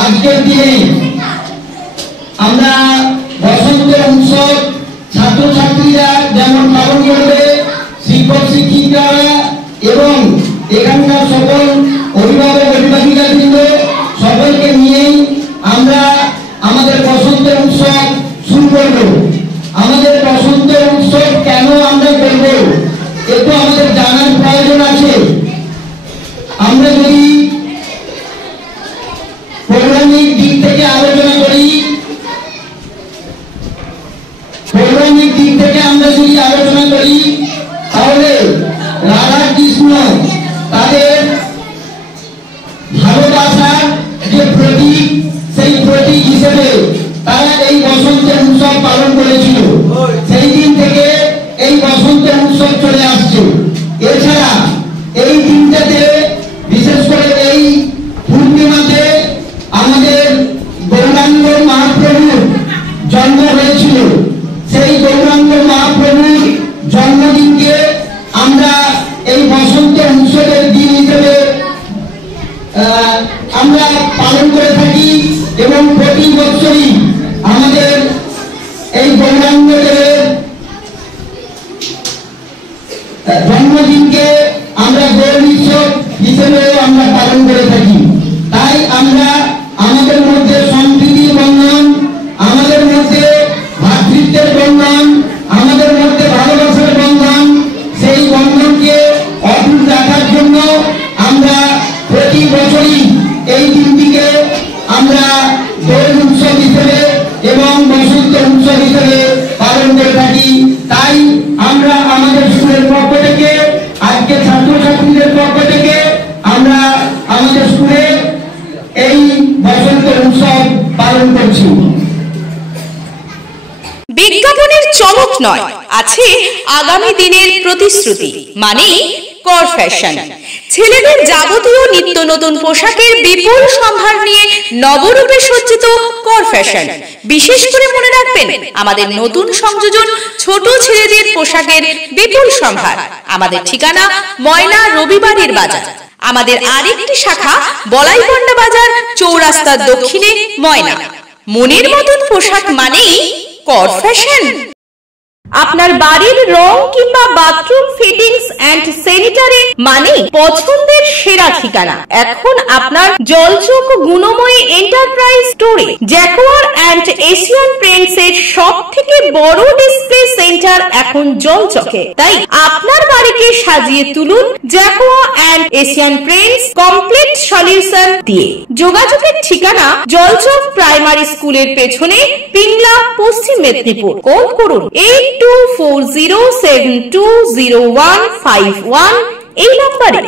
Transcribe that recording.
আজকের দিনে আমরা বসন্তের উৎসব ছাত্রছাত্রীরা যেমন পালন করবে, শিক্ষক শিক্ষিকারা এবং এখানকার সকল অভিভাবক অভিভাবিকা বৃন্দ সকলকে নিয়েই আমরা আমাদের বসন্তের উৎসব শুরু করব। আমাদের বসন্তের উৎসব কেন আমরা করব একটু আমাদের জানার প্রয়োজন আছে। আমরা যদি পৌরাণিক দিক থেকে আলোচনা করি, তাহলে রাধা কৃষ্ণ তাদের ভালোবাসার যে প্রতীক, সেই প্রতীক হিসেবে তারা এই বসন্তের উৎসব পালন করেছিল। সেই দিন থেকে এই বসন্তের উৎসব চলে আসছে। এছাড়া এই দিনটাতে বিশেষ করে এই পূর্ণিমাতে আমাদের গৌরাঙ্গ মহাপ্রভুর জন্ম হয়েছিল। সেই গৌরাঙ্গ মহাপ্রভুর জন্মদিনকে আমরা এই বসন্ত উৎসবের দিন হিসেবে আমরা পালন করে থাকি এবং প্রতি বছরই আমাদের এই গৌরাঙ্গ দেবের জন্মদিনকে আমরা গৌর উৎসব হিসেবে আমরা পালন করে থাকি। তাই আমরা আমাদের মধ্যে সম্প্রীতির বন্ধন, আমাদের মধ্যে ভাতৃত্বের বন্ধন, আমাদের মধ্যে ভালোবাসার বন্ধন, সেই বন্ধনকে অটুট রাখার জন্য আমরা প্রতি বছরই এই দিনটিকে আমরা দোল উৎসব হিসেবে এবং বসন্ত উৎসব হিসেবে পালন করে থাকি। তাই আমরা আমাদের স্কুলের পক্ষ থেকে, আজকে ছাত্রছাত্রীদের পক্ষ থেকে আমরা আমাদের স্কুলে এই বসন্ত উৎসব পালন করছি। বিজ্ঞাপনের চমক নয়, আছে আগামী দিনের প্রতিশ্রুতি, মানে কর ফ্যাশন। ছেলেদের যাবতীয় নিত্য নতুন পোশাকের বিপুল সম্ভার নিয়ে নবরূপে সজ্জিত কর ফ্যাশন। বিশেষ করে মনে রাখবেন, আমাদের নতুন সংযোজন ছোট ছেলেদের পোশাকের বিপুল সম্ভার। আমাদের ঠিকানা ময়না রবিবারের বাজার। আমাদের আরেকটি শাখা বলাইপন্ডা বাজার, চৌরাস্তার দক্ষিণে ময়না। মনের মতন পোশাক মানেই কর ফ্যাশন। আপনার বাড়ির রং কিংবা বাথরুম ফিটিংস এন্ড স্যানিটারি মানে পছন্দের সেরা ঠিকানা। এখন আপনার জলচক গুণময়ী এন্টারপ্রাইজ স্টোরে জ্যাকোয়ার এন্ড এশিয়ান পেইন্টস এর সবথেকে বড় ডিসপ্লে সেন্টার এখন জলচকে। তাই আপনার বাড়িকে সাজিয়ে তুলুন Jaquar and Asian Paints complete solution দিয়ে। যোগাযোগের ঠিকানা জলচক প্রাইমারি স্কুলের পেছনে, পিংলা, পশ্চিম মেদিনীপুর। কল করুন 8240720151 এই নম্বরে।